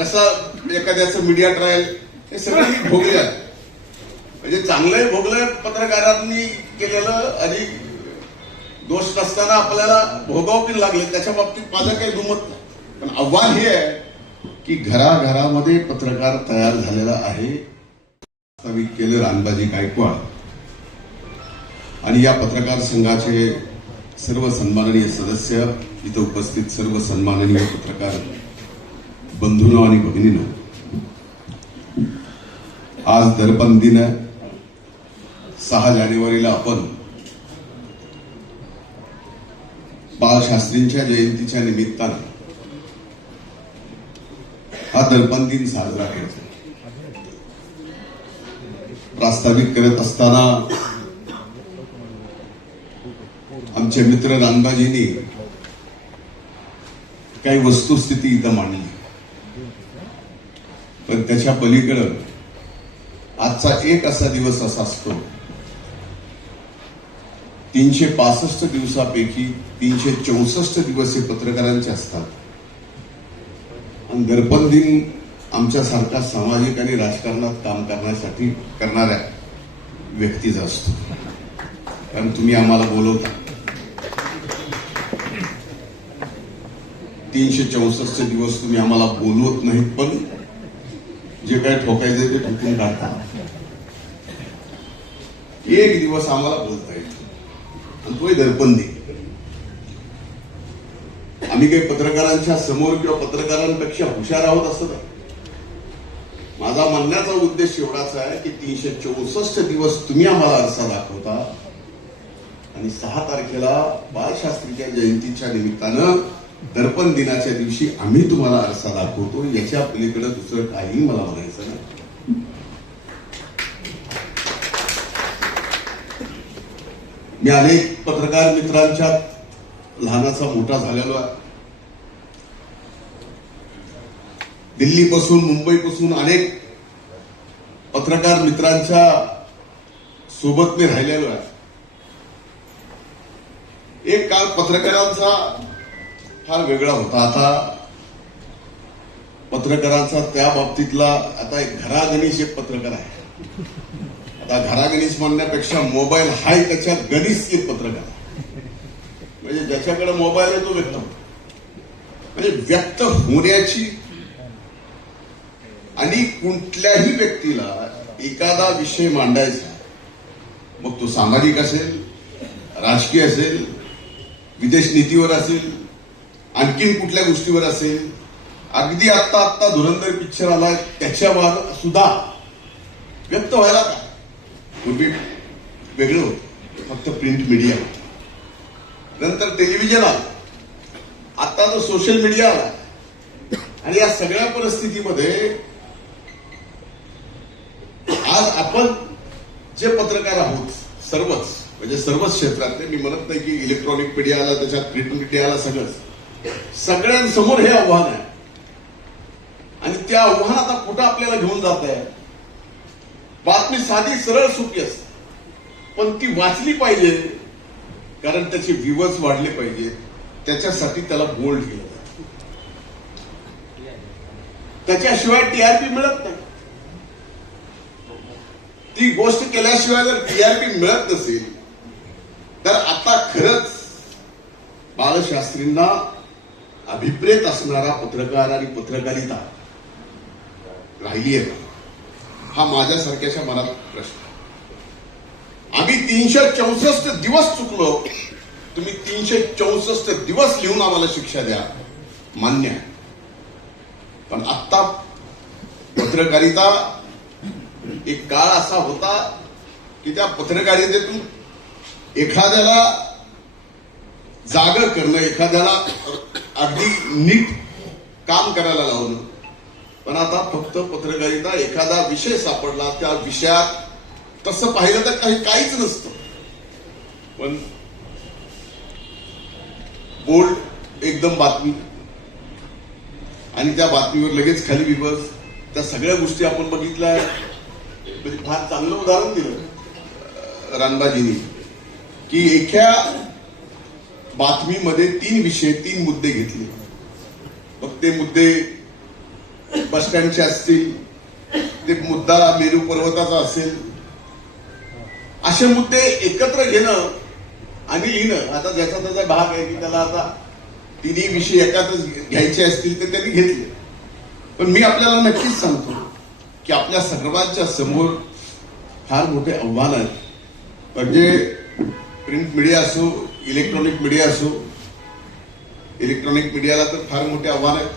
कसा एखाद्याचं media trial हे सगळं भोगले. म्हणजे चांगलंही भोगलं पत्रकारांनी केलेलं आणि दोष नसताना आपल्याला भोगावं लागले, त्याच्या बाबतीत माझं काही दुमत नाही. पण आव्हान हे आहे की घराघरामध्ये पत्रकार तयार झालेला आहे. वास्तविक केलं रानबाजी गायकवाड आणि या पत्रकार संघाचे सर्व सन्माननीय सदस्य, इथं उपस्थित सर्व सन्माननीय पत्रकार बंधूंनो आणि भगिनींनो, आज दर्पण दिन 6 जानेवारीला आपण बाळशास्त्रींच्या जयंतीच्या निमित्तानं हा दर्पण दिन साजरा करतो. प्रास्ताविक करत असताना आमचे मित्र रानबाजींनी काही वस्तुस्थिती इथं मांडली, पण त्याच्या पलीकडं आजचा एक असा दिवस असा असतो, 365 दिवसापैकी 364 दिवस हे पत्रकारांचे असतात. आणि दर्पण दिन आमच्यासारखा सामाजिक आणि राजकारणात काम करण्यासाठी करणाऱ्या व्यक्तीचा असतो. कारण तुम्ही आम्हाला बोलवता, 364 दिवस तुम्ही आम्हाला बोलवत नाहीत, पण जे काय ठोकायचे ते ठोकून काढता. एक दिवस आम्हाला बोलता येतो आणि तोही दर्पण दिन. आम्ही काही पत्रकारांच्या समोर किंवा पत्रकारांपेक्षा हुशार आहोत असं नाही. माझा म्हणण्याचा उद्देश एवढाच आहे की 364 दिवस तुम्ही आम्हाला आरसा दाखवता आणि 6 तारखेला बाळशास्त्रीच्या जयंतीच्या निमित्तानं दर्पण दिनाच्या दिवशी आम्ही तुम्हाला आरसा दाखवतो. याच्या पलीकडे दुसरं काही मला म्हणायचं नाही. मी अनेक पत्रकार मित्रांच्या लहानाचा मोठा झालेलो आहे. दिल्लीपासून मुंबईपासून अनेक पत्रकार मित्रांच्या सोबत मी राहिलेलो आहे. एक काळ पत्रकारांचा फार वेगळा होता. आता पत्रकारांचा त्या बाबतीतला आता एक घरागणीश एक पत्रकार आहे. आता घरागणीश म्हणण्यापेक्षा मोबाईल हाय त्याच्या गणीस एक पत्रकार आहे. म्हणजे ज्याच्याकडे मोबाईल आहे तो व्यक्त होतो. म्हणजे व्यक्त होण्याची आणि कुठल्याही व्यक्तीला एखादा विषय मांडायचा, मग तो सामाजिक असेल, राजकीय असेल, विदेश नीतीवर असेल, आणखीन कुठल्या गोष्टीवर असेल. अगदी आत्ता धुरंधर पिक्चर आलाय त्याच्यावर सुद्धा व्यक्त व्हायला काय पूर्वी वेगळं होतं, फक्त प्रिंट मीडिया, नंतर टेलिव्हिजन आलं, आता तो सोशल मीडिया आला. आणि या सगळ्या परिस्थितीमध्ये आज आपण जे पत्रकार आहोत सर्वच, म्हणजे सर्वच क्षेत्रातले, मी म्हणत नाही की इलेक्ट्रॉनिक मीडिया आला त्याच्यात प्रिंट मीडिया आला, सगळ्यांसमोर हे आव्हान आहे. आणि त्या आव्हान आता कुठं आपल्याला घेऊन जात आहे. बातमी साधी सरळ सोपी असते, पण ती वाचली पाहिजे, कारण त्याचे व्ह्यूवर्स वाढले पाहिजेत. त्याच्यासाठी त्याला बोल्ड केलं जातं. त्याच्याशिवाय टीआरपी मिळत नाही. ती गोष्ट केल्याशिवाय जर टीआरपी मिळत नसेल तर आता खरंच बाळशास्त्रींना अभिप्रेत असणारा पत्रकार आणि पत्रकारिता राहिली आहे का, हा माझ्यासारख्याच्या मनात प्रश्न. आम्ही 364 दिवस चुकलो, तुम्ही 364 दिवस लिहून आम्हाला शिक्षा द्या, मान्य आहे. पण आत्ता पत्रकारिता एक काळ असा होता की त्या पत्रकारितेतून एखाद्याला जागर करणं, एखाद्याला अगदी नीट काम करायला लावणं. पण आता फक्त पत्रकारिता, एखादा विषय सापडला त्या विषयात तसं पाहिलं तर काहीच नसतं, पण बोल्ड एकदम बातमी आणि त्या बातमीवर लगेच खाली विबस, त्या सगळ्या गोष्टी आपण बघितल्या. म्हणजे फार चांगलं उदाहरण दिलं रानबाजींनी की एका बातमीमध्ये 3 विषय 3 मुद्दे घेतले. मग ते मुद्दे बस स्टँडचे असतील, ते मुद्दा मेरू पर्वताचा असेल, असे मुद्दे एकत्र घेणं आणि लिहिणं. आता ज्याचा त्याचा भाग आहे की त्याला आता तिन्ही विषय एकातच घ्यायचे असतील तर त्यांनी घेतले. पण मी आपल्याला नक्कीच सांगतो की आपल्या सर्वांच्या समोर फार मोठे आव्हान आहेत. म्हणजे प्रिंट मीडिया असो, इलेक्ट्रॉनिक मीडिया असो. इलेक्ट्रॉनिक मीडियाला तर फार मोठे आव्हान आहेत.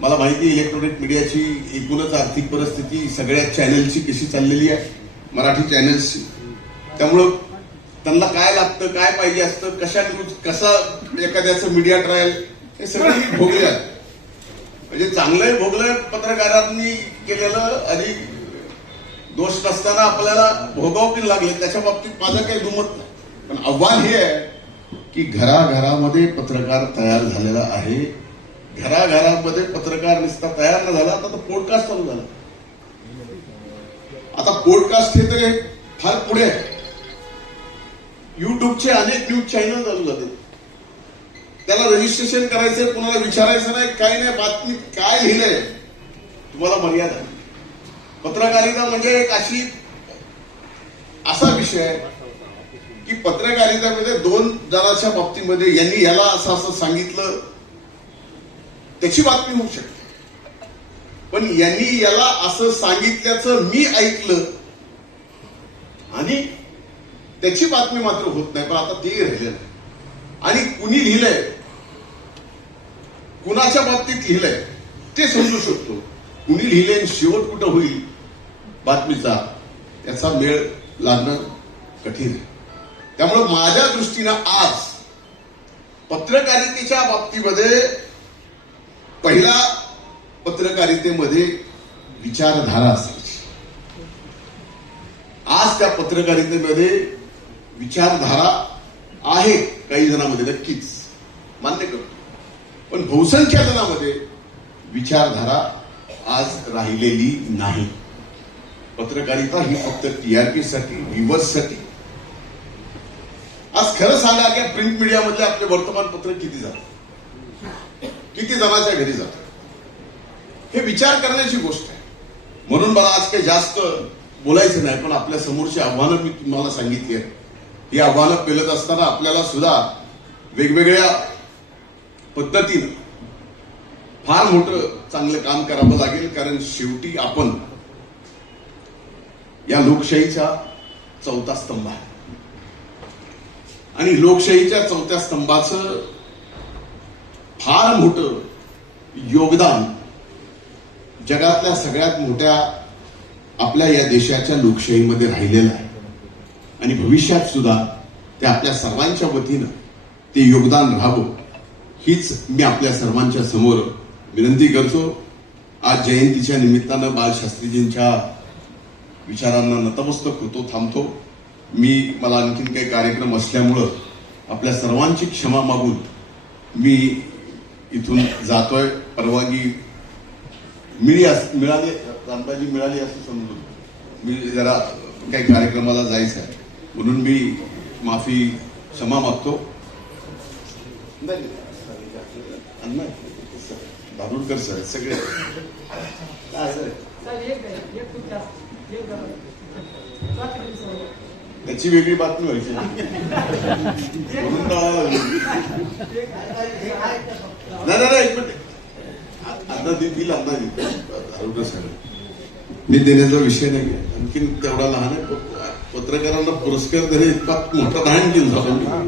मला माहिती इलेक्ट्रॉनिक मीडियाची एकूणच आर्थिक परिस्थिती सगळ्या चॅनलची कशी चाललेली आहे, मराठी चॅनल्सची. त्यामुळं त्यांना काय लागतं, काय पाहिजे असतं, कसं एखाद्याचं मीडिया ट्रायल, हे सगळं भोगले आहेत. म्हणजे चांगलंही भोगलं पत्रकारांनी केलेलं आणि दोष नसताना आपल्याला भोगावं लागले, त्याच्या बाबतीत माझं काही दुमत नाही. पण आव्हान हे आहे की घराघरामध्ये पत्रकार तयार झालेला आहे. घराघरामध्ये पत्रकार नुसता तयार न झाला, आता पॉडकास्ट चालू झाला. आता पॉडकास्ट हे तर फार पुढे आहे. युट्यूबचे अनेक न्यूज चॅनल चालू झाले. त्याला रजिस्ट्रेशन करायचंय, कुणाला विचारायचं नाही, काही नाही. बातमी काय लिहिलंय तुम्हाला मर्यादा. पत्रकारिता म्हणजे एक असा विषय आहे की पत्रकारितेमध्ये दोन जणांच्या बाबतीमध्ये यांनी याला असं सांगितलं, त्याची बातमी होऊ शकते. पण यांनी याला असं सांगितल्याचं मी ऐकलं आणि त्याची बातमी मात्र होत नाही. पण आता ते राहिलेलं आहे. आणि कुणी लिहिलंय, कुणाच्या बाबतीत लिहिलंय ते समजू शकतो. कुणी लिहिलंय शेवट कुठं होईल बातमीचा, याचा मेळ लागणं कठीण आहे. त्यामुळे माझ्या दृष्टीनं आज पत्रकारितेच्या बाबतीमध्ये पहिला पत्रकारितेमध्ये विचारधारा असायची. आज त्या पत्रकारितेमध्ये विचारधारा आहे काही जणांमध्ये, नक्कीच मान्य करतो. पण बहुसंख्य जणांमध्ये विचारधारा आज राहिलेली नाही. पत्रकारिता ही फक्त टीआरपी साठी, व्ह्यूअर्ससाठी. आज खरं सांगा की प्रिंट मीडियामधले आपले वर्तमानपत्र किती जातात, किती जणांच्या घरी जातात, हे विचार करण्याची गोष्ट आहे. म्हणून मला आज काही जास्त बोलायचं नाही. पण आपल्या समोरची आव्हानं मी तुम्हाला सांगितली आहेत. ही आव्हानं पेलत असताना आपल्याला सुद्धा वेगवेगळ्या पद्धतीनं फार मोठं चांगलं काम करावं लागेल. कारण शेवटी आपण या लोकशाहीचा चौथा स्तंभ आहे आणि लोकशाहीच्या चौथ्या स्तंभाचं फार मोठं योगदान जगातल्या सगळ्यात मोठ्या आपल्या या देशाच्या लोकशाहीमध्ये राहिलेलं आहे. आणि भविष्यात सुद्धा ते आपल्या सर्वांच्या वतीनं ते योगदान राहावं हीच मी आपल्या सर्वांच्या समोर विनंती करतो. आज जयंतीच्या निमित्तानं बाळशास्त्रीजींच्या विचारांना नतमस्तक होतो, थांबतो. मला आणखीन काही कार्यक्रम असल्यामुळं आपल्या सर्वांची क्षमा मागून मी इथून जातोय. परवानगी मिळाली, रामदाजी मिळाली असं समजून मी जरा काही कार्यक्रमाला जायचं आहे म्हणून मी क्षमा मागतो. धारूरकर सर सगळे त्याची वेगळी बातमी व्हायची म्हणून नाही एक मिनिट आता दिल धारूरकर सर मी देण्याचा विषय नाही. आणखीन तेवढा लहान आहे. पत्रकारांना पुरस्कार देणे इतका मोठा नाही आणखीन झाला.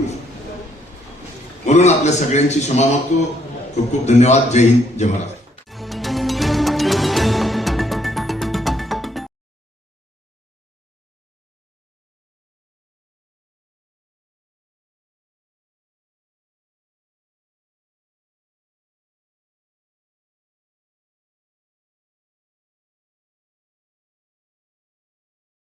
म्हणून आपल्या सगळ्यांची क्षमा मागतो. खूप खूप धन्यवाद. जय हिंद, जय महाराष्ट्र.